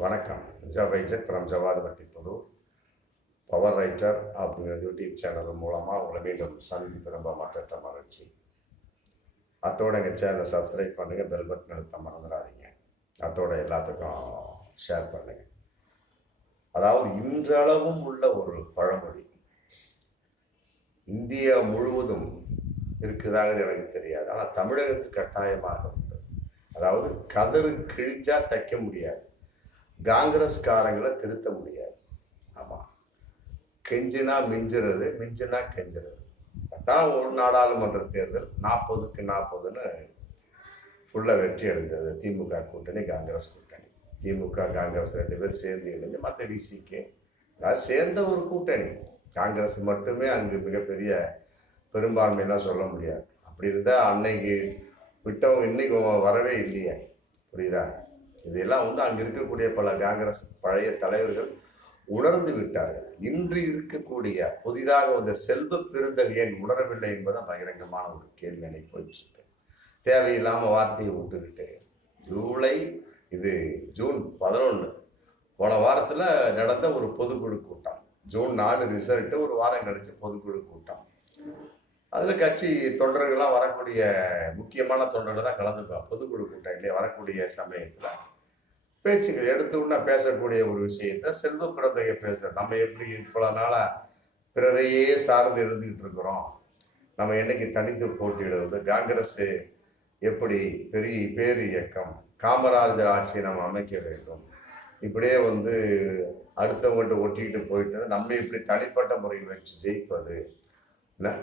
வணக்கம். ஜவைஜக் ஃப்ரம் ஜவாதிபட்டி புது power writer அப்படிங்கிற யூடியூப் சேனல் மூலமாக உங்களை மீண்டும் சந்திப்பு ரொம்ப மற்ற மகிழ்ச்சி. அத்தோட எங்கள் சேனலை சப்ஸ்கிரைப் பண்ணுங்கள் பெல் பட்டன் அழுத்த மறந்துடாதீங்க. அத்தோட எல்லாத்துக்கும் ஷேர் பண்ணுங்கள் அதாவது இன்றளவும் உள்ள ஒரு பழமொழி. இந்தியா முழுவதும் இருக்குதாங்கிறது எனக்கு தெரியாது. ஆனால் தமிழகத்துக்கு கட்டாயமாக உண்டு. அதாவது கதறு கிழிஞ்சா தைக்க முடியாது. காங்கிரஸ்காரங்களை திருத்த முடியாது. ஆமாம் கெஞ்சினா மிஞ்சுறது மிஞ்சினா கெஞ்சுறது. அதான் ஒரு நாடாளுமன்ற தேர்தல் நாற்பதுக்கு நாற்பதுன்னு ஃபுல்லாக வெற்றி அடைஞ்சது திமுக கூட்டணி காங்கிரஸ் கூட்டணி. திமுக காங்கிரஸ் ரெண்டு பேரும் சேர்ந்து இணைஞ்சு மற்ற விசிக்கு சேர்ந்த ஒரு கூட்டணி. காங்கிரஸ் மட்டுமே அங்கு மிகப்பெரிய பெரும்பான்மையெல்லாம் சொல்ல முடியாது. அப்படி இருந்தால் அன்னைக்கு விட்டவங்க இன்னைக்கு வரவே இல்லையே. புரியுதா? இதெல்லாம் வந்து அங்கே இருக்கக்கூடிய பல காங்கிரஸ் பழைய தலைவர்கள் உணர்ந்து விட்டார்கள். இன்று இருக்கக்கூடிய புதிதாக வந்த செல்வ பெருந்தல் ஏன் உணரவில்லை என்பதுதான் பகிரங்கமான ஒரு கேள்வி எனக்கு போயிட்டு தேவையில்லாமல் வார்த்தையை விட்டுவிட்டு ஜூலை இது ஜூன் பதினொன்று போன வாரத்தில் நடந்த ஒரு பொதுக்குழு கூட்டம். ஜூன் நாலு ரிசல்ட்டு ஒரு வாரம் கழிச்ச பொதுக்குழு கூட்டம். அதில் கட்சி தொண்டர்கள்லாம் வரக்கூடிய முக்கியமான தொண்டர்கள் தான் கலந்துக்குவாங்க பொதுக்குழு கூட்டம் இல்லையா? வரக்கூடிய சமயத்தில். பேச்சுகள் எடுத்தோம்னா பேசக்கூடிய ஒரு விஷயத்த செல்வ பிறந்தைய பேச நம்ம எப்படி இவ்வளவு நாளாக பிறரையே சார்ந்து இருந்துகிட்டு இருக்கிறோம்? நம்ம என்னைக்கு தனித்து போட்டியிடுவது? காங்கிரஸ் எப்படி பெரிய பேர் இயக்கம்? காமராஜர் ஆட்சியை நம்ம அமைக்க வேண்டும். இப்படியே வந்து அடுத்தவங்கள்ட்ட ஒட்டிக்கிட்டு போயிட்டு நம்ம இப்படி தனிப்பட்ட முறையில் வச்சு ஜெயிப்பது.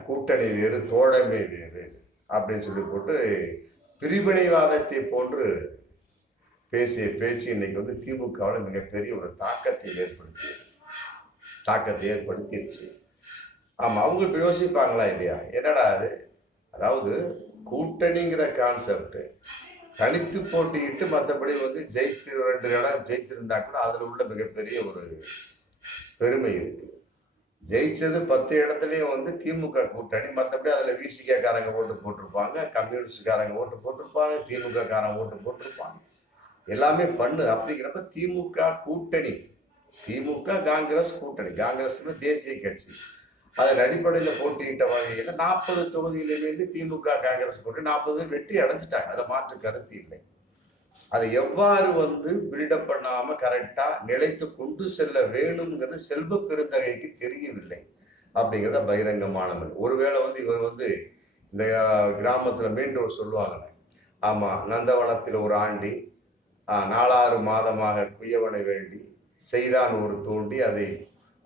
கூட்டணி வேறு தோழமை வேறு அப்படின்னு சொல்லி போட்டு பிரிவினைவாதத்தை போன்று பேசிய பேச்சு இன்னைக்கு வந்து திமுகவில் மிகப்பெரிய ஒரு தாக்கத்தை ஏற்படுத்தி தாக்கத்தை ஏற்படுத்திடுச்சு ஆமாம் அவங்க இப்போ யோசிப்பாங்களா இல்லையா? என்னடா அது? அதாவது கூட்டணிங்கிற கான்செப்ட் தனித்து போட்டியிட்டு மற்றபடி வந்து ஜெயிச்சு ரெண்டு இடம் ஜெயிச்சிருந்தா கூட அதில் உள்ள மிகப்பெரிய ஒரு பெருமை இருக்கு. ஜெயிச்சது பத்து இடத்துலையும் வந்து திமுக கூட்டணி மற்றபடி அதில் விசிகே காரங்க ஓட்டு போட்டிருப்பாங்க கம்யூனிஸ்டுக்காரங்க ஓட்டு போட்டிருப்பாங்க திமுக காரங்க ஓட்டு போட்டிருப்பாங்க. எல்லாமே பண்ணு அப்படிங்கிறப்ப திமுக கூட்டணி. திமுக காங்கிரஸ் கூட்டணி. காங்கிரஸ் தேசிய கட்சி. அதன் அடிப்படையில் போட்டியிட்ட வகையில் நாற்பது தொகுதியிலிருந்து திமுக காங்கிரஸ் கூட்டணி நாற்பது வெற்றி அடைஞ்சிட்டாங்க. அதில் மாற்று கருத்து இல்லை. அதை எவ்வாறு வந்து பில்டப் பண்ணாம கரெக்டா நிலைத்து கொண்டு செல்ல வேணுங்கிறது செல்வ பெருந்தகைக்கு தெரியவில்லை அப்படிங்கிறத பகிரங்கமானவர் ஒருவேளை வந்து இவர் வந்து இந்த கிராமத்துல மீண்டும் சொல்லுவாங்க ஆமா நந்தவனத்தில் ஒரு ஆண்டி நாலாறு மாதமாக குயவனை வேண்டி செய்தான் ஒரு தூண்டி அதை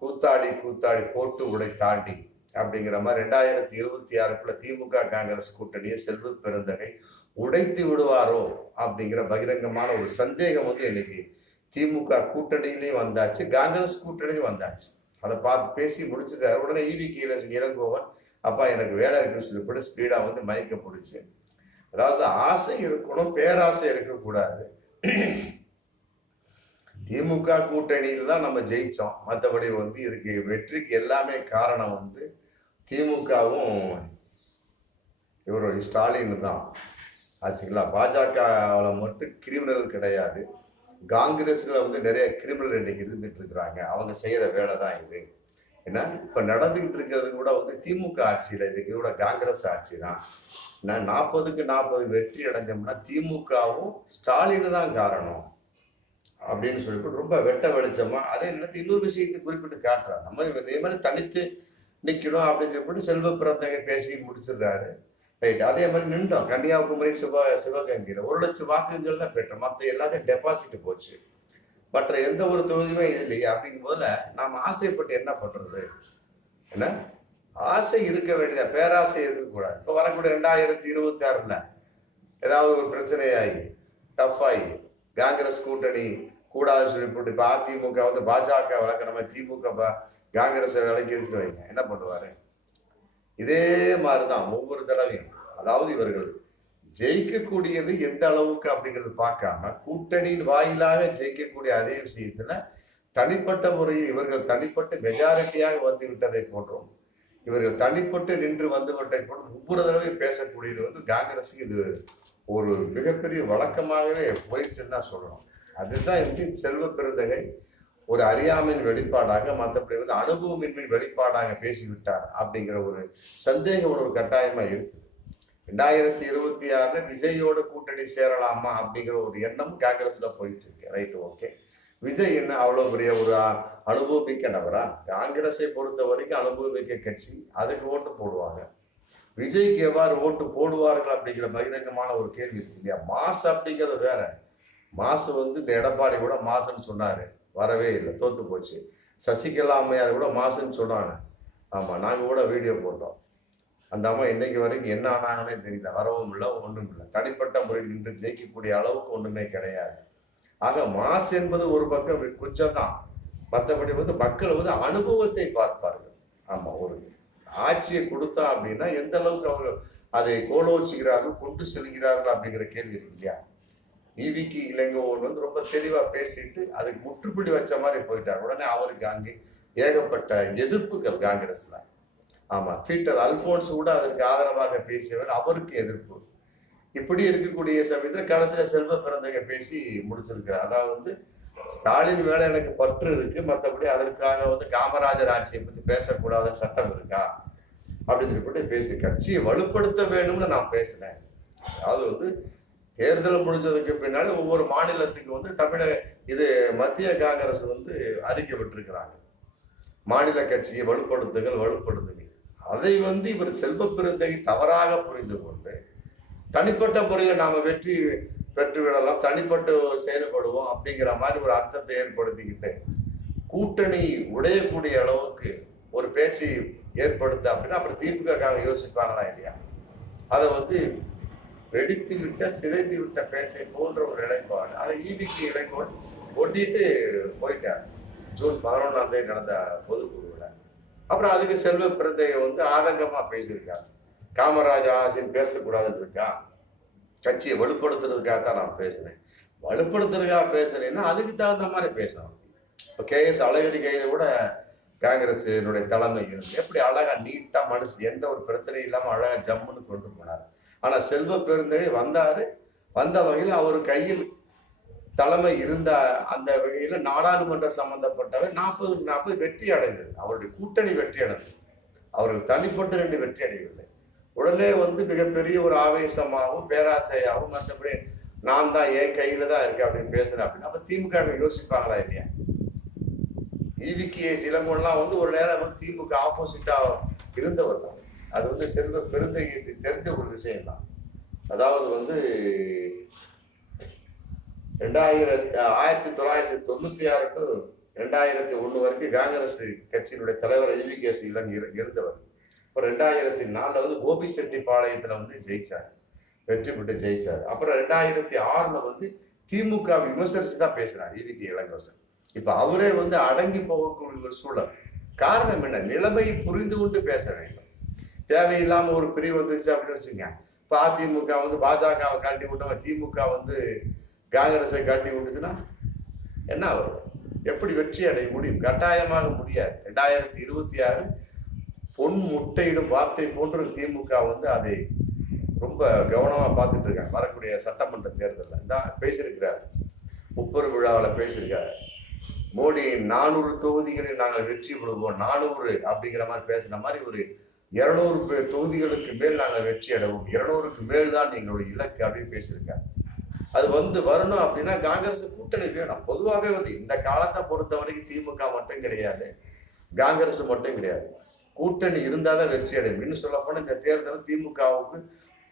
கூத்தாடி கூத்தாடி போட்டு உடை தாண்டி அப்படிங்கிற மாதிரி ரெண்டாயிரத்தி இருபத்தி ஆறுக்குள்ள திமுக காங்கிரஸ் கூட்டணியை செல்வ பெருந்தகை உடைத்து விடுவாரோ அப்படிங்கிற பகிரங்கமான ஒரு சந்தேகம் வந்து இன்னைக்கு திமுக கூட்டணியிலையும் வந்தாச்சு காங்கிரஸ் கூட்டணியும் வந்தாச்சு. அதை பார்த்து பேசி முடிச்சுட்டாரு. உடனே ஈவி கீழே இளங்கோவன் அப்பா எனக்கு வேலை இருக்குன்னு கூட ஸ்பீடா வந்து மயக்க பிடிச்சி. அதாவது ஆசை இருக்கணும் பேராசை இருக்கக்கூடாது. திமுக கூட்டணியில் தான் நம்ம ஜெயிச்சோம். மற்றபடி வந்து இதுக்கு வெற்றிக்கு எல்லாமே காரணம் வந்து திமுகவும் இவரு ஸ்டாலின் தான். ஆச்சுங்களா? பாஜகவில் மட்டும் கிரிமினல் கிடையாது. காங்கிரஸில் வந்து நிறைய கிரிமினல் இன்னைக்கு இருந்துட்டு இருக்கிறாங்க. அவங்க செய்கிற வேலை தான் இது. ஏன்னா இப்போ நடந்துகிட்டு இருக்கிறது கூட வந்து திமுக ஆட்சியில் இதுக்கு கூட காங்கிரஸ் ஆட்சி தான். நான் நாற்பதுக்கு நாற்பது வெற்றி அடைஞ்சோம்னா திமுகவும் ஸ்டாலின் தான் காரணம் அப்படின்னு சொல்லிட்டு ரொம்ப வெட்ட வெளிச்சமா அதே நேரத்தில் இன்னொரு விஷயத்தை குறிப்பிட்டு காட்டுறாரு. நம்ம இதே மாதிரி தனித்து நிக்கணும் அப்படின்னு சொல்லிட்டு செல்வ பிறந்தகை பேசி முடிச்சிடுறாரு. ரைட் அதே மாதிரி நின்றோம். கன்னியாகுமரி சிவ சிவகங்கையில் ஒரு லட்சம் வாக்குகள் தான் பெற்றோம். மற்ற எல்லாத்தையும் டெபாசிட் போச்சு. மற்ற எந்த ஒரு தொகுதியுமே இல்லை இல்லையே. அப்படிங்கும் போதுல நாம் ஆசைப்பட்டு என்ன பண்றது? என்ன? ஆசை இருக்க வேண்டியதா? பேராசை இருக்கக்கூடாது. இப்போ வரக்கூடிய ரெண்டாயிரத்தி இருபத்தி ஆறுல ஏதாவது ஒரு பிரச்சனையாகி டஃப் காங்கிரஸ் கூட்டணி கூடாதுன்னு சொல்லி போட்டு இப்போ அதிமுக வந்து பாஜக வளர்க்கணுமா திமுக பா- காங்கிரஸை விளக்கிருச்சு வைங்க. என்ன பண்ணுவாரு? இதே மாதிரிதான் ஒவ்வொரு தடவையும். அதாவது இவர்கள் ஜெயிக்கக்கூடியது எந்த அளவுக்கு அப்படிங்கிறது பார்க்காம கூட்டணியின் வாயிலாக ஜெயிக்கக்கூடிய அதே விஷயத்துல தனிப்பட்ட முறையில் இவர்கள் தனிப்பட்ட மெஜாரிட்டியாக வந்து விட்டதை போன்றோம். இவர்கள் தனிப்பட்டு நின்று வந்து விட்டதை ஒவ்வொரு தடவை பேசக்கூடியது வந்து காங்கிரஸுக்கு இது ஒரு மிகப்பெரிய வழக்கமாகவே போயிடுச்சுன்னு தான் சொல்லணும் அதுதான் வந்து செல்வ பெருந்தகை ஒரு அறியாமையின் வெளிப்பாடாக மற்றபடி வந்து அனுபவமின்மையின் வெளிப்பாடாக பேசிவிட்டார் அப்படிங்கிற ஒரு சந்தேக உணர்வு கட்டாயமா இருக்கு. ரெண்டாயிரத்தி இருபத்தி ஆறுல விஜயோட கூட்டணி சேரலாமா அப்படிங்கிற ஒரு எண்ணம் காங்கிரஸ்ல போயிட்டு இருக்கு. Right okay. விஜய் என்ன அவ்வளவு பெரிய ஒரு அனுபவமிக்க நபரா? காங்கிரஸை பொறுத்த வரைக்கும் அனுபவமிக்க கட்சி. அதுக்கு ஓட்டு போடுவாங்க. விஜய்க்கு எவ்வாறு ஓட்டு போடுவார்கள் அப்படிங்கிற பகிரங்கமான ஒரு கேள்வி இருக்கு இல்லையா? மாசு அப்படிங்கிறது வேற. மாசு வந்து இந்த எடப்பாடி கூட மாசுன்னு சொன்னாரு. வரவே இல்லை. தோத்து போச்சு. சசிகலா அம்மையார் கூட மாசுன்னு சொன்னாங்க. ஆமா நாங்க கூட வீடியோ போட்டோம். அந்த அம்மா இன்னைக்கு வரைக்கும் என்ன ஆனாங்கன்னே தெரியல. வரவும் இல்லை ஒன்றும் இல்லை. தனிப்பட்ட முறையில் நின்று ஜெயிக்கக்கூடிய அளவுக்கு ஒன்றுமே கிடையாது. ஆக மாஸ் என்பது ஒரு பக்கம் கொஞ்சம் தான் மற்றபடி வந்து மக்கள் வந்து அனுபவத்தை பார்ப்பார்கள். ஆமா ஒரு ஆட்சியை கொடுத்தா அப்படின்னா எந்த அளவுக்கு அவங்க அதை கோலோச்சுகிறார்கள் கொண்டு செல்கிறார்கள் அப்படிங்கிற கேள்வி இருக்கு இல்லையா? ஈவிக்கு இளைஞர் வந்து ரொம்ப தெளிவா பேசிட்டு அதுக்கு முற்றுப்புள்ளி வச்ச மாதிரி போயிட்டார். உடனே அவருக்கு அங்கே ஏகப்பட்ட எதிர்ப்புகள் காங்கிரஸ்ல. ஆமா பீட்டர் அல்போன்ஸ் கூட அதற்கு ஆதரவாக பேசியவர் அவருக்கு எதிர்ப்பு. இப்படி இருக்கக்கூடிய சமயத்துல கடைசியில செல்வ பிறந்தக பேசி முடிச்சிருக்கிறார். அதாவது வந்து ஸ்டாலின் மேல எனக்கு பற்று இருக்கு. மத்தபடி அதற்காக வந்து காமராஜர் ஆட்சியை பத்தி பேசக்கூடாத சட்டம் இருக்கா? அப்படின்னு சொல்லிட்டு பேசி கட்சியை வலுப்படுத்த வேணும்னு நான் பேசினேன். அதாவது வந்து தேர்தல் முடிஞ்சதுக்கு பின்னாடி ஒவ்வொரு மாநிலத்துக்கு வந்து தமிழக இது மத்திய காங்கிரஸ் வந்து அறிக்கை விட்டுருக்கிறாங்க. மாநில கட்சியை வலுப்படுத்துங்கள் வலுப்படுத்துங்கள். அதை வந்து இவர் செல்வ பெருந்தகை தவறாக புரிந்து கொண்டு தனிப்பட்ட முறையில் நாம வெற்றி பெற்று விடலாம் தனிப்பட்டு செயல்படுவோம் அப்படிங்கிற மாதிரி ஒரு அர்த்தத்தை ஏற்படுத்திக்கிட்டு கூட்டணி உடையக்கூடிய அளவுக்கு ஒரு பேச்சை ஏற்படுத்த அப்படின்னா அப்புறம் திமுகக்காக யோசிப்பாங்களா இல்லையா? அதை வந்து வெடித்து விட்ட சிதைத்து விட்ட பேச்சை போன்ற ஒரு நிலைப்பாடு. அதை ஈபிக்கு இளைஞர் ஒட்டிட்டு போயிட்டார். ஜூன் பதினொன்றாம் தேதி நடந்த பொதுக்குழுவில். அப்புறம் அதுக்கு செல்வ பிறந்தைய வந்து ஆதங்கமாக பேசியிருக்காங்க காமராஜ் ஆசின் பேசக்கூடாதுன்னு இருக்கா? கட்சியை வலுப்படுத்துறதுக்காக தான் நான் பேசுகிறேன் வலுப்படுத்துறதுக்காக பேசுறேன்னா அதுக்கு தகுந்த மாதிரி பேசணும். இப்போ கே எஸ் அழகிரி கையில கூட காங்கிரஸினுடைய தலைமை இருந்து எப்படி அழகா நீட்டா மனசு எந்த ஒரு பிரச்சனையும் இல்லாம அழகா ஜம்முன்னு கொண்டு போனார். ஆனா செல்வ பெருந்தழி வந்தாரு. வந்த வகையில் அவர் கையில் தலைமை இருந்த அந்த வகையில நாடாளுமன்ற சம்பந்தப்பட்டவர் நாற்பதுக்கு நாற்பது வெற்றி அடைந்தது. அவருடைய கூட்டணி வெற்றி அடைந்தது. அவர்கள் தனிப்பட்ட ரெண்டு வெற்றி அடையவில்லை. உடனே வந்து மிகப்பெரிய ஒரு ஆவேசமாகவும் பேராசையாகவும் மற்றபடி நான் தான் என் கையில தான் இருக்கு அப்படின்னு பேசுறேன் அப்படின்னு. அப்ப திமுக யோசிப்பாங்களா இல்லையா? ஈவிக்கு இளங்கோன்லாம் வந்து ஒரு நேரம் வந்து திமுக ஆப்போசிட்டா இருந்தவர் தான். அது வந்து செல்வ பெருந்தகைக்கு தெரிஞ்ச ஒரு விஷயம் தான். அதாவது வந்து ரெண்டாயிரத்தி ஆயிரத்தி தொள்ளாயிரத்தி தொண்ணூத்தி ஆறு டு ரெண்டாயிரத்தி ஒண்ணு வரைக்கும் காங்கிரஸ் கட்சியினுடைய தலைவர் ஈவிகேஎஸ் இளங்க இருந்தவர். இப்போ ரெண்டாயிரத்தி நாலில் வந்து கோபி செட்டிப்பாளையத்துல வந்து ஜெயிச்சார். வெற்றி பெற்று ஜெயிச்சார். அப்புறம் ரெண்டாயிரத்தி ஆறில் வந்து திமுக விமர்சரித்து தான் பேசுகிறார் ஈவிகே இளங்கோசன். இப்போ அவரே வந்து அடங்கி போகக்கூடிய ஒரு சூழல். காரணம் என்ன? நிலைமையை புரிந்து கொண்டு பேச வேண்டும். தேவையில்லாமல் ஒரு பிரிவு வந்துருச்சு அப்படின்னு வச்சுங்க இப்போ அதிமுக வந்து பாஜகவை காட்டி விட்டவங்க திமுக வந்து காங்கிரஸை காட்டி விட்டுச்சுன்னா என்ன வரும் எப்படி வெற்றி அடைய முடியும்? கட்டாயமாக முடியாது. ரெண்டாயிரத்தி இருபத்தி ஆறு பொன் முட்டையிடும் வார்த்தை போன்று திமுக வந்து அதை ரொம்ப கவனமா பார்த்துட்டு இருக்காங்க. வரக்கூடிய சட்டமன்ற தேர்தலில். தான் பேசியிருக்கிறார். உப்பரு விழாவில் பேசியிருக்காரு. மோடி நானூறு தொகுதிகளில் நாங்கள் வெற்றி பெறுவோம். நானூறு அப்படிங்கிற மாதிரி பேசுன மாதிரி ஒரு இருநூறு பேர் தொகுதிகளுக்கு மேல் நாங்கள் வெற்றி அடைவோம். இருநூறுக்கு மேல் தான் எங்களுடைய இலக்கு அப்படின்னு பேசியிருக்காரு. அது வந்து வரணும் அப்படின்னா காங்கிரஸ் கூட்டணி வேணும். பொதுவாகவே வந்து இந்த காலத்தை பொறுத்த வரைக்கும் திமுக மட்டும் கிடையாது. காங்கிரஸ் மட்டும் கிடையாது. கூட்டணி இருந்தாதான் வெற்றி அடையும். இன்னும் சொல்லப்போனால் இந்த தேர்தல் திமுகவுக்கு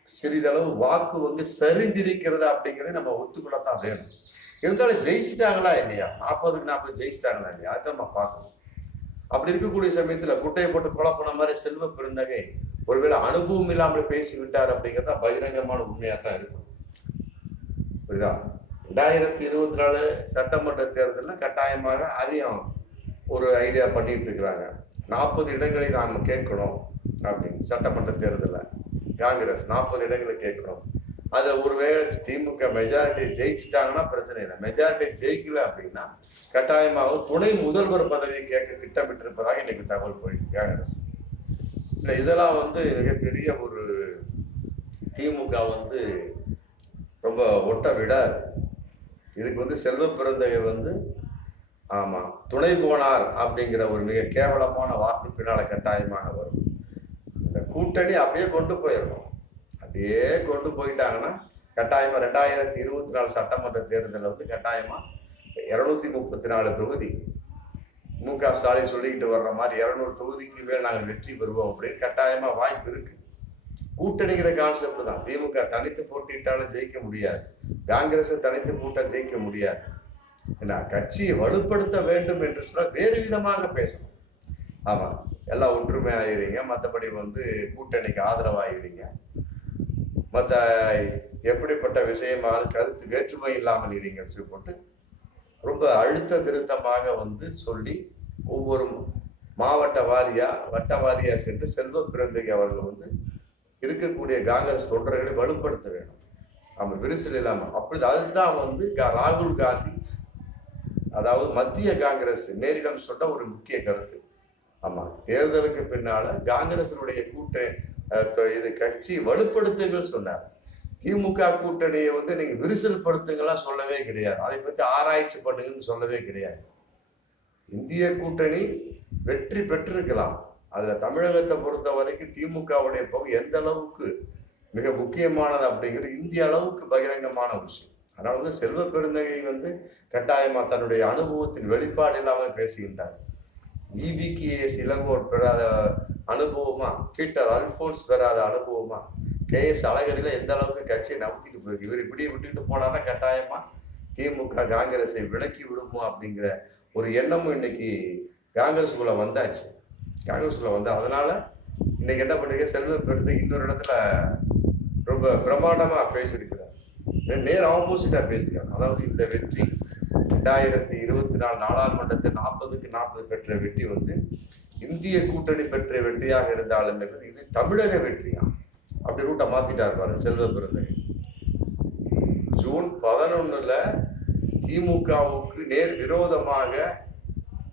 சிறிதளவு வாக்கு வந்து சரிந்திருக்கிறது அப்படிங்கிறத நம்ம ஒத்துக்கொள்ளத்தான் வேணும். இருந்தாலும் ஜெயிச்சிட்டாங்களா இல்லையா? நாற்பதுக்கு நாற்பது ஜெயிச்சிட்டாங்களா இல்லையா? அதை நம்ம பார்க்கணும். அப்படி இருக்கக்கூடிய சமயத்துல குட்டையை போட்டு குழப்பின மாதிரி செல்வ பெருந்தகை ஒருவேளை அனுபவம் இல்லாமல் பேசி விட்டார் அப்படிங்கிறதா பகிரங்கமான உண்மையா தான் இருக்கும். புரியுதா? ரெண்டாயிரத்தி இருபத்தி நாலு சட்டமன்ற தேர்தலில் கட்டாயமாக அதையும் ஒரு ஐடியா பண்ணிட்டு இருக்கிறாங்க நாற்பது இடங்களை நாம் கேட்கணும் அப்படின்னு. சட்டமன்ற தேர்தலில் காங்கிரஸ் நாற்பது இடங்களை கேட்கணும் ஒரு ஒருவேளை திமுக மெஜாரிட்டி ஜெயிச்சிட்டாங்கன்னா பிரச்சனை இல்லை. மெஜாரிட்டி ஜெயிக்கல அப்படின்னா கட்டாயமாக துணை முதல்வர் பதவியை கேட்க திட்டமிட்டிருப்பதாக இன்னைக்கு தகவல் போயிருக்கு காங்கிரஸ். இல்லை இதெல்லாம் வந்து மிகப்பெரிய ஒரு திமுக வந்து ரொம்ப ஒட்ட விடாது. இதுக்கு வந்து செல்வ பிறந்தகை வந்து ஆமா. துணை போனார் அப்படிங்கிற ஒரு மிக கேவலமான வார்த்தை பின்னால கட்டாயமாக வரும். இந்த கூட்டணி அப்படியே கொண்டு போயிடணும். அப்படியே கொண்டு போயிட்டாங்கன்னா கட்டாயமா ரெண்டாயிரத்தி இருபத்தி நாலு சட்டமன்ற தேர்தலில் வந்து கட்டாயமா இருநூத்தி முப்பத்தி நாலு தொகுதி. மு க ஸ்டாலின் சொல்லிக்கிட்டு வர்ற மாதிரி இருநூறு தொகுதிக்கு மேல் நாங்கள் வெற்றி பெறுவோம் அப்படின்னு கட்டாயமா வாய்ப்பு இருக்கு. கூட்டணிங்கிற கான்செப்ட் தான். திமுக தனித்து போட்டிட்டாலும் ஜெயிக்க முடியாது. காங்கிரஸ் தனித்து போட்டால் ஜெயிக்க முடியாது. நான் கட்சியை வலுப்படுத்த வேண்டும் என்று சொன்னால் வேறு விதமாக பேசணும். ஆமாம் எல்லாம் ஒற்றுமை ஆயிருங்க மற்றபடி வந்து கூட்டணிக்கு ஆதரவாயிருங்க மற்ற எப்படிப்பட்ட விஷயமாக கருத்து வேற்றுமை இல்லாமல் இருங்கன்னு போட்டு ரொம்ப அழுத்த திருத்தமாக வந்து சொல்லி ஒவ்வொரு மாவட்ட வாரியா வட்ட வாரியா சென்று செல்வ பிறந்தகி அவர்கள் வந்து இருக்கக்கூடிய காங்கிரஸ் தொண்டர்களை வலுப்படுத்த வேண்டும். நம்ம விரிசல் இல்லாம. அப்படி அதுதான் வந்து ராகுல் காந்தி அதாவது மத்திய காங்கிரஸ் மேலிடம் சொன்ன ஒரு முக்கிய கருத்து. ஆமா தேர்தலுக்கு பின்னால காங்கிரசினுடைய கூட்ட இது கட்சி வலுப்படுத்துங்கள் சொன்னார். திமுக கூட்டணியை வந்து நீங்க விரிசல் படுத்துங்கலாம் சொல்லவே கிடையாது. அதை பத்தி ஆராய்ச்சி பண்ணுங்கன்னு சொல்லவே கிடையாது. இந்திய கூட்டணி வெற்றி பெற்றிருக்கலாம். அதுல தமிழகத்தை பொறுத்த வரைக்கும் திமுகவுடைய பங்கு எந்த அளவுக்கு மிக முக்கியமானது அப்படிங்கிறது இந்திய அளவுக்கு பகிரங்கமான விஷயம். அதனால வந்து செல்வ பெருந்தகை வந்து கட்டாயமா தன்னுடைய அனுபவத்தின் வெளிப்பாடு இல்லாமல் பேசுகின்றார். இபிகேஎஸ் இளங்கோட் பெறாத அனுபவமா? பீட்டர் அல்போன்ஸ் பெறாத அனுபவமா? கே எஸ் அழகரில எந்த அளவுக்கு கட்சியை நவுத்திட்டு போயிருக்கு? இவர் இப்படி விட்டுட்டு போனாலும் கட்டாயமா? திமுக காங்கிரஸை விலக்கி விடுமோ அப்படிங்கிற ஒரு எண்ணமும் இன்னைக்கு காங்கிரஸுக்குள்ள வந்தாச்சு. காங்கிரஸுக்குள்ள வந்தா அதனால இன்னைக்கு என்ன பண்ணுறீங்க செல்வ பெருந்தகை இன்னொரு இடத்துல ரொம்ப பிரமாண்டமா பேசியிருக்கிறார். நேர் ஆப்போசிட்டா பேசியிருக்காங்க அதாவது இந்த வெற்றி ரெண்டாயிரத்தி இருபத்தி நாலு நாடாளுமன்றத்தை நாற்பதுக்கு நாற்பது பெற்ற வெற்றி வந்து இந்திய கூட்டணி பெற்ற வெற்றியாக இருந்தாலும் என்பது இது தமிழக வெற்றியா? அப்படி ரூட்டை மாத்திட்டார் பாரு செல்வ பிறந்தகை ஜூன் பதினொன்னுல திமுகவுக்கு நேர் விரோதமாக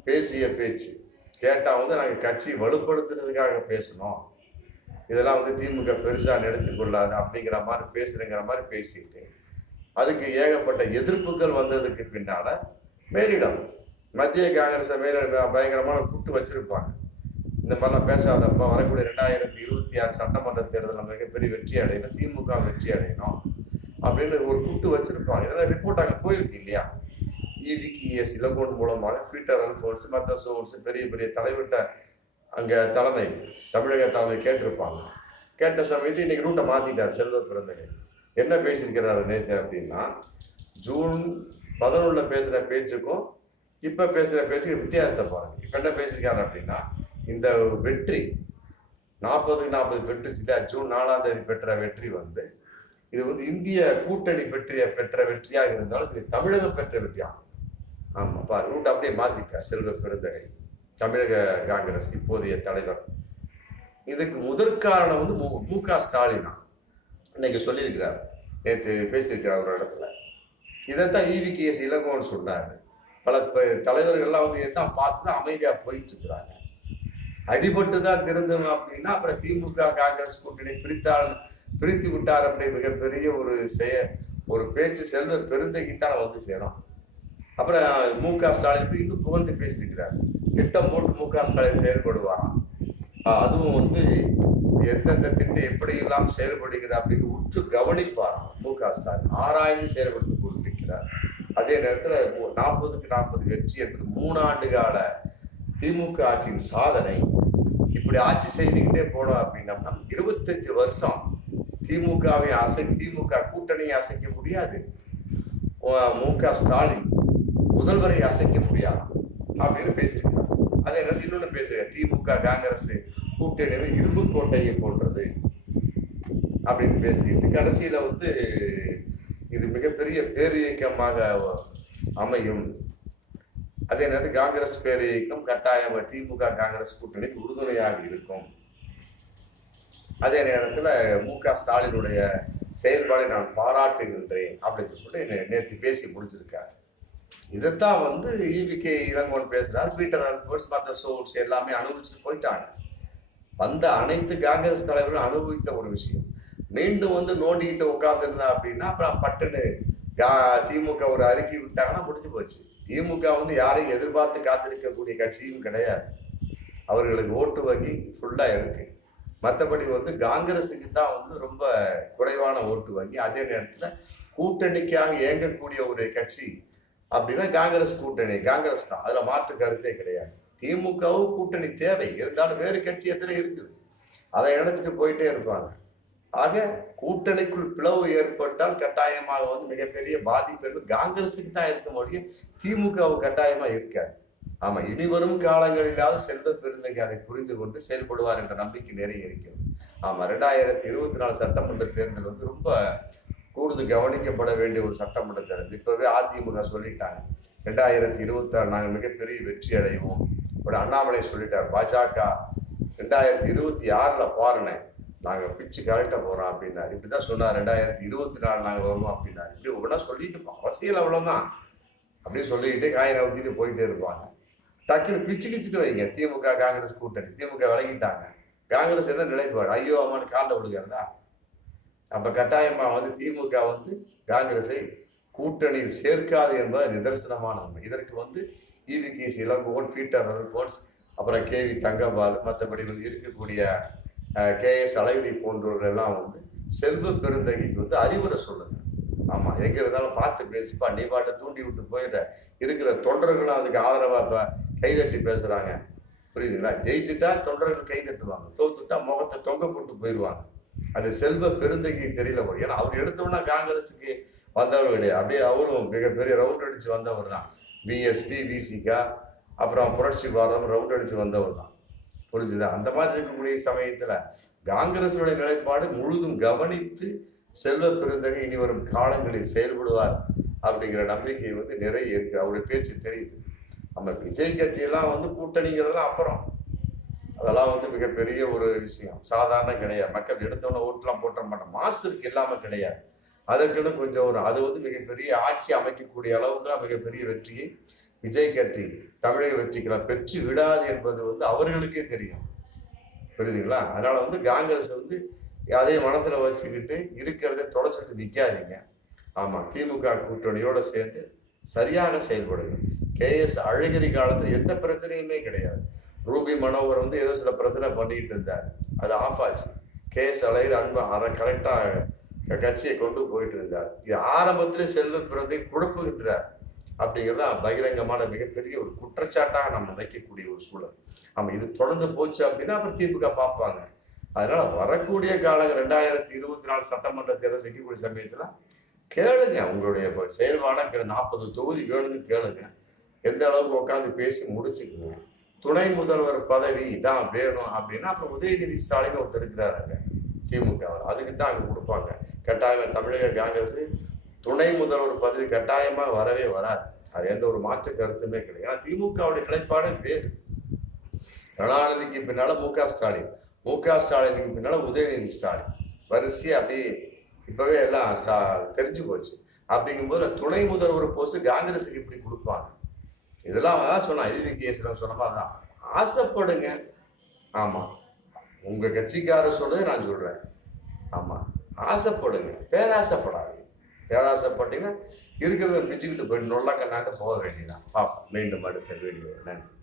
பேசிய பேச்சு. கேட்டா வந்து நாங்கள் கட்சி வலுப்படுத்துறதுக்காக பேசணும். இதெல்லாம் வந்து திமுக பெருசா எடுத்துக்கொள்ளாது அப்படிங்கிற மாதிரி பேசுறேங்கிற மாதிரி பேசிட்டு. அதுக்கு ஏகப்பட்ட எதிர்ப்புகள் வந்ததுக்கு பின்னால மேலிடம். மத்திய காங்கிரஸை மேல பயங்கரமான கூட்டு வச்சிருப்பாங்க. இந்த மாதிரிலாம் பேசாதப்ப வரக்கூடிய ரெண்டாயிரத்தி இருபத்தி ஆறு சட்டமன்ற தேர்தலில் மிகப்பெரிய வெற்றி அடையணும் திமுக வெற்றி அடையணும் அப்படின்னு ஒரு கூட்டு வச்சிருப்பாங்க. இதெல்லாம் ரிப்போர்ட் அங்கே போயிருக்கு இல்லையா? இவிகிஎஸ் இளங்கோன் மூலமாக பீட்டர் அல்போன்ஸ் மற்ற சோன்ஸ் பெரிய பெரிய தலைவர்கிட்ட அங்கே தலைமை தமிழக தலைமை கேட்டிருப்பாங்க. கேட்ட சமயத்தில் இன்னைக்கு ரூட்டை மாத்திட்டார் செல்வ பிறந்தகை. என்ன பேசியிருக்கிறாரு நேத்து அப்படின்னா ஜூன் பதினொன்றுல பேசுகிற பேச்சுக்கும் இப்போ பேசுகிற பேச்சுக்கு வித்தியாசத்தை பாருங்க. இப்போ என்ன பேசியிருக்காரு அப்படின்னா இந்த வெற்றி நாற்பது நாற்பது பெற்றுச்சுல ஜூன் நாலாம் தேதி பெற்ற வெற்றி வந்து இது வந்து இந்திய கூட்டணி பெற்றிய பெற்ற வெற்றியாக இருந்தாலும் இது தமிழகம் பெற்ற வெற்றியா? ஆமாம் பா ரூட் அப்படியே மாத்திட்டார். செல்வ பெருந்தகை தமிழக காங்கிரஸ் இப்போதைய தலைவர். இதுக்கு முதற் காரணம் வந்து மு- க ஸ்டாலின் இன்னைக்கு சொல்லியிருக்கிறார். நேற்று பேசியிருக்கிறார் ஒரு இடத்துல. இதைத்தான் இவிகேஎஸ் இளங்கோன்னு சொன்னார். பல தலைவர்கள்லாம் வந்து எல்லாம் பார்த்து தான் அமைதியாக போயிட்டு இருக்கிறாங்க அடிபட்டு தான் திருந்தணும் அப்படின்னா அப்புறம் திமுக காங்கிரஸ் கூட்டணி பிரித்தால் பிரித்து விட்டார் அப்படி மிகப்பெரிய ஒரு செய ஒரு பேச்சு செல்வ பெருந்தகைத்தான் வந்து சேரும். அப்புறம் மு க ஸ்டாலின் இன்னும் புகழ்ந்து பேசியிருக்கிறார். திட்டம் போட்டு மு க ஸ்டாலின் செயல்படுவாராம். அதுவும் வந்து எந்தெந்த திட்டம் எப்படி எல்லாம் செயல்படுகிறது அப்படின்னு உற்று கவனிப்பார் மு க ஸ்டாலின் ஆராய்ந்து செயல்படுத்தி கொண்டிருக்கிறார். அதே நேரத்தில் நாற்பதுக்கு நாற்பது வெற்றி என்பது ஆண்டு கால திமுக ஆட்சியின் சாதனை. இப்படி ஆட்சி செய்துக்கிட்டே போனோம் அப்படின்னா இருபத்தஞ்சு வருஷம் திமுகவை அசை திமுக கூட்டணியை அசைக்க முடியாது. மு க ஸ்டாலின் முதல்வரை அசைக்க முடியாது அப்படின்னு பேசியிருக்காங்க அதே நேரத்தில் இன்னொன்னு பேசுறேன் திமுக காங்கிரஸ் கூட்டணி இரும்பு கோட்டையை போன்றது அப்படின்னு பேசிட்டு கடைசியில வந்து இது மிகப்பெரிய பேரியக்கமாக அமையும். அதே நேரத்தில் காங்கிரஸ் பேரியக்கம் கட்டாயம் திமுக காங்கிரஸ் கூட்டணிக்கு உறுதுணையாக இருக்கும். அதே நேரத்துல மு க ஸ்டாலினுடைய செயல்பாடை நான் பாராட்டுகின்றேன் அப்படின்னு சொல்லிட்டு நேற்று பேசி முடிச்சிருக்காரு. இதைத்தான் வந்து இவிகே இளங்கோன் பேசுறாரு. பீட்டர் அல்போர்ஸ் மற்ற சோர்ஸ் எல்லாமே அனுபவிச்சுட்டு போயிட்டாங்க. வந்த அனைத்து காங்கிரஸ் தலைவர்களும் அனுபவித்த ஒரு விஷயம். மீண்டும் வந்து நோண்டிக்கிட்டு உட்காந்துருந்தா அப்படின்னா அப்புறம் பட்டுன்னு கா- திமுக ஒரு அறிக்கை விட்டாங்கன்னா முடிஞ்சு போச்சு. திமுக வந்து யாரையும் எதிர்பார்த்து காத்திருக்கக்கூடிய கட்சியும் கிடையாது. அவர்களுக்கு ஓட்டு வங்கி ஃபுல்லா இருக்கு. மற்றபடி வந்து காங்கிரஸுக்கு தான் வந்து ரொம்ப குறைவான ஓட்டு வங்கி. அதே நேரத்தில் கூட்டணிக்காக இயங்கக்கூடிய ஒரு கட்சி அப்படின்னா காங்கிரஸ் கூட்டணி காங்கிரஸ் தான். அதுல மாற்று கருத்தே கிடையாது. திமுகவும் கூட்டணி தேவை. இருந்தாலும் வேறு கட்சி எத்தனை இருக்குது? அதை நினைச்சிட்டு போயிட்டே இருப்பாங்க. ஆக கூட்டணிக்குள் பிளவு ஏற்பட்டால் கட்டாயமாக வந்து மிகப்பெரிய பாதிப்பு என்பது காங்கிரஸுக்கு தான் இருக்க முடியும். திமுக கட்டாயமா இருக்காது. ஆமா இனி வரும் காலங்களிலாவது செல்வ பெருந்தகை அதை புரிந்து கொண்டு செயல்படுவார் என்ற நம்பிக்கை நிறைய இருக்கிறது. ஆமா ரெண்டாயிரத்தி இருபத்தி நாலு சட்டமன்ற தேர்தல் வந்து ரொம்ப கூர்ந்து கவனிக்கப்பட வேண்டிய ஒரு சட்டமன்ற தேர்தல். இப்பவே அதிமுக சொல்லிட்டாங்க ரெண்டாயிரத்தி இருபத்தி ஆறு நாங்கள் மிகப்பெரிய வெற்றி அடைவோம். ஒரு அண்ணாமலை சொல்லிட்டார் பாஜக ரெண்டாயிரத்தி இருபத்தி ஆறில் பாருனேன் நாங்கள் பிச்சு கரெக்டாக போகிறோம் அப்படின்னாரு. இப்படிதான் சொன்னார் ரெண்டாயிரத்தி இருபத்தி நாலு நாங்கள் வருவோம் அப்படின்னாரு. இப்படி ஒவ்வொன்றா சொல்லிட்டு இருப்போம். அரசியல் அவ்வளவுதான். அப்படின்னு சொல்லிக்கிட்டு காயினை ஊற்றிட்டு போயிட்டே இருப்பாங்க. டக்குன்னு பிச்சு கிச்சுட்டு வைங்க. திமுக காங்கிரஸ் கூட்டணி. திமுக விலகிட்டாங்க. காங்கிரஸ் என்ன நிலைப்பாடு? ஐயோ அம்மான்னு காலில் விழுகிறதா? அப்போ கட்டாயமாக வந்து திமுக வந்து காங்கிரஸை கூட்டணியில் சேர்க்காது என்பது நிதர்சனமான உண்மை. இதற்கு வந்து E V K Elangovan Peter Alphonse அப்புறம் கேவி தங்கபால் மற்றபடி வந்து இருக்கக்கூடிய கே எஸ் அழகிரி போன்றவர்கள் எல்லாம் வந்து செல்வ பெருந்தகைக்கு வந்து அறிவுரை சொல்லுங்க. ஆமா எங்க இருந்தாலும் பார்த்து பேசுப்பா நீ பாட்டை தூண்டி விட்டு போயிட்ட இருக்கிற தொண்டர்களும் அதுக்கு ஆதரவா இப்ப கைதட்டி பேசுறாங்க. புரியுதுங்களா? ஜெயிச்சுட்டா தொண்டர்கள் கை தட்டுவாங்க தோத்துட்டா முகத்தை தொங்க போட்டு போயிடுவாங்க. அது செல்வ பெருந்தகி தெரியல போய் ஏன்னா அவர் எடுத்தோம்னா காங்கிரஸுக்கு வந்தவர் கிடையாது. அப்படியே அவரும் மிகப்பெரிய ரவுண்ட் அடிச்சு வந்தவர் தான் பிஎஸ்பி விசிகா அப்புறம் புரட்சி பாரதம் ரவுண்ட் அடிச்சு வந்தவர் தான். புரிஞ்சுதா? அந்த மாதிரி இருக்கக்கூடிய சமயத்துல காங்கிரஸோட நிலைப்பாடு முழுதும் கவனித்து செல்வ பெருந்தகை இனி வரும் காலங்களில் செயல்படுவார் அப்படிங்கிற நம்பிக்கை வந்து நிறைய இருக்கு. அவருடைய பேச்சு தெரியுது. நம்ம விஜய் கட்சியெல்லாம் வந்து கூட்டணிங்கிறதுலாம் அப்புறம். அதெல்லாம் வந்து மிகப்பெரிய ஒரு விஷயம். சாதாரண கிடையாது. மக்கள் எடுத்தவன ஓட்டுலாம் போட்ட மாட்டோம். மாசு இருக்கு இல்லாம கிடையாது. அதற்குன்னு கொஞ்சம் ஒரு அது வந்து மிகப்பெரிய ஆட்சி அமைக்கக்கூடிய அளவுக்கு மிகப்பெரிய வெற்றியை விஜய் கட்சி தமிழக வெற்றிக்கெல்லாம் பெற்று விடாது என்பது வந்து அவர்களுக்கே தெரியும். புரியுதுங்களா? அதனால வந்து காங்கிரஸ் வந்து அதே மனசுல வச்சுக்கிட்டு இருக்கிறத தொடச்சிட்டு நிற்காதீங்க ஆமா திமுக கூட்டணியோட சேர்ந்து சரியாக செயல்படுங்க. கே எஸ் அழகிரி காலத்துல எந்த பிரச்சனையுமே கிடையாது. ரூபி மனோகர் வந்து ஏதோ சில பிரச்சனை பண்ணிட்டு இருந்தார். அது ஆஃப் ஆச்சு. கே எஸ் அழகிரி அன்பு அரை கரெக்டா கட்சியை கொண்டு போயிட்டு இருந்தார் இது ஆரம்பத்திலே செல்வ பிறந்தை குழப்புகின்றார். அப்படிங்கிறது பகிரங்கமான மிகப்பெரிய ஒரு குற்றச்சாட்டாக நம்ம வைக்கக்கூடிய ஒரு சூழல். ஆமா இது தொடர்ந்து போச்சு அப்படின்னா அப்புறம் தீர்ப்புக்கா பார்ப்பாங்க. அதனால வரக்கூடிய காலங்கள் ரெண்டாயிரத்தி இருபத்தி நாலு சட்டமன்ற தேர்தல் வைக்கக்கூடிய சமயத்துல கேளுங்க உங்களுடைய செயல்பாடாக நாற்பது தொகுதி வேணும்னு கேளுங்க. எந்த அளவுக்கு உட்காந்து பேசி முடிச்சுக்குங்க. துணை முதல்வர் பதவி தான் வேணும் அப்படின்னா அப்புறம் உதயநிதி ஸ்டாலின் ஒருத்தர் இருக்கிறாருங்க திமுக அதுக்கு தான் அங்கே கொடுப்பாங்க. கட்டாயம் தமிழக காங்கிரஸ் துணை முதல்வர் பதவி கட்டாயமாக வரவே வராது. அது எந்த ஒரு மாற்று கருத்துமே கிடையாது. ஏன்னா திமுகவுடைய நிலைப்பாடு வேறு. கருணாநிதிக்கு பின்னால் மு க ஸ்டாலின். மு க ஸ்டாலினுக்கு பின்னால உதயநிதி ஸ்டாலின். வரிசையாக அப்படியே இப்போவே எல்லாம் ஸ்டா- தெரிஞ்சு போச்சு. அப்படிங்கும்போது துணை முதல்வர் போஸ்ட் காங்கிரஸுக்கு இப்படி கொடுப்பாங்க. இதெல்லாம் அதான் சொன்னான். ஐவி கேஸ்லாம் சொன்ன தான். ஆசைப்படுங்க. ஆமாம் உங்க கட்சிக்காரர் சொன்னதை நான் சொல்றேன். ஆமா. ஆசைப்படுங்க. பேராசைப்படாதீங்க. பேராசைப்பட்டீங்கன்னா இருக்கிறத பிச்சுக்கிட்டு போயிட்டு நொல்லங்க நாட்டு போக வேண்டியதான் பாப்பா மீண்டும் அடுத்த வீடியோ நன்றி.